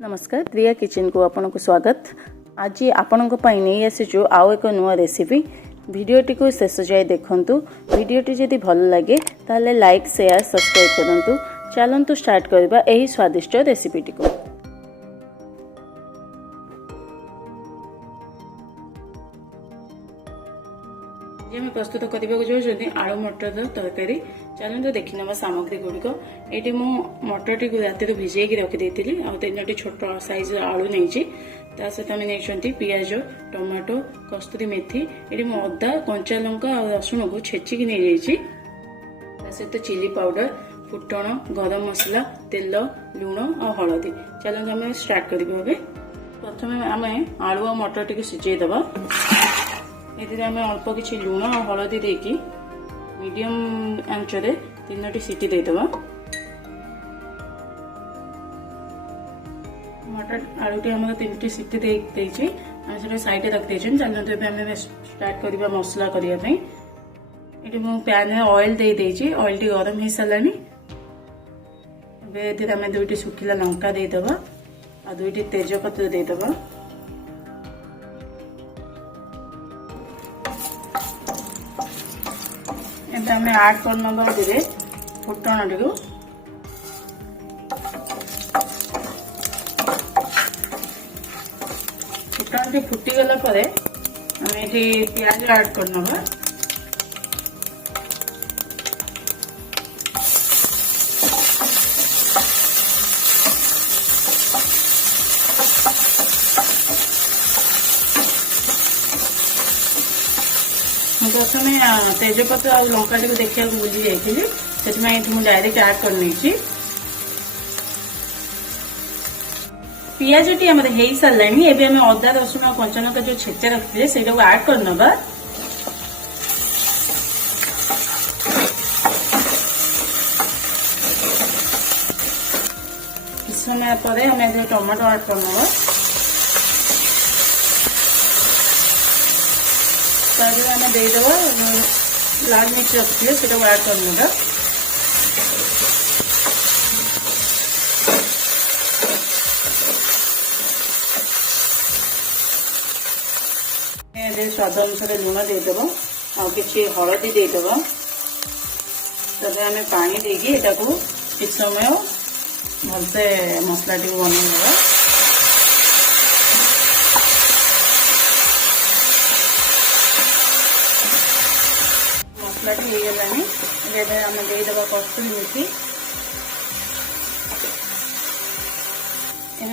नमस्कार, प्रिया किचन को आपन को स्वागत। आज आपण नहीं आसीचु आउ एक नुआ रेसिपी। वीडियोटी को शेष जाए देखंतु। वीडियोटी जदि भल लगे ताले लाइक शेयर सब्सक्राइब करंतु। चलंतु स्टार्ट करबा एही स्वादिष्ट रेसिपीटी को। मैं प्रस्तुत करने चाहते आलू मटर तरकारी। चलते देखी ना सामग्री गुड़िक। ये मु मटर टी राति भिजे रखी तीन छोट साइज आलू नहीं सहित आम नहीं पिज टमाटो कस्तूरी मेथी ये अदा कंचा लंका और रसुण को छेचिक नहीं सहित चिली पाउडर फुटण गरम मसला तेल लुण और हलदी। चलते आम स्टार्ट करें। प्रथम आम आलू और मटर टी सिझेदबा। ये आम अल्प किसी लुण और हलदी देकी मीडियम आंचरे 3टी सीटी देदबा। मटर आलूटी आम 3टी सीटी देची साइड रखी। चलते आम स्टार्ट करवा मसला करने। ये पैन में ऑयल देची। ऑयल टी गरम हो सारा। आम 2टी सुखिला लंका देदबा और 2टी तेजपत्र देदबा। आम ऐड करनबा फुटण टी फुटण टी फुटीगला आम ये प्याज ऐड करनबा। प्रथम तेजपत्र और लंका टी देखा बुझी जाती डायरेक्ट ऐड कर नहीं। पियाज टी आम हो सारा। एवं आम अदा रसुण और कंचा लंका जो छेचा रखते से ऐड करनबा। किछ समय पर आम टमाटो ऐड करनबा। आम देदेव लाल मिर्च रखिए से ऐड करनबा। स्वाद अनुसार लुण देदेव और किसी हलदी देदेव। तब आम पानी देकी किछ समय भलसे मसला टी बनईदेवा। मसला टी होगलानी। आम देदेवा कस्तूरी मेथी।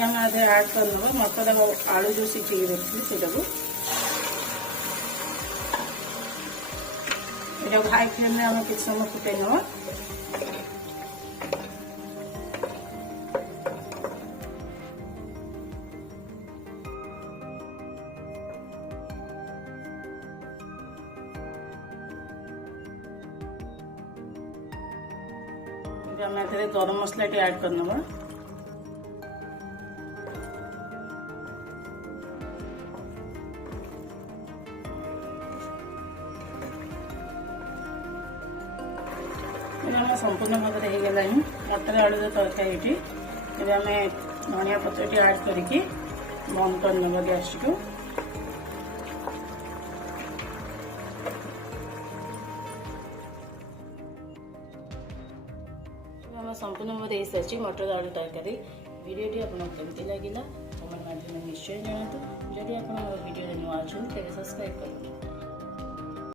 आम ऐड करनबा मटर आलू जो सिझे रखी से हाई फ्लेम में आम किछ समय फुटे नवा। आम गरम मसला टी ऐड करनबा। संपूर्ण भाव होगला मटर आलू तरकारी। आम धनिया पत्र टी ऐड करके बंद करनबा गैस को। आम संपूर्ण भाव हो सारी मटर आलू तरकारी। वीडियोटी आपको केमती लगे कमेंट माध्यम निश्चय जनातु। जदि आप वीडियो नुआ अच्छा तेज सब्सक्राइब करें।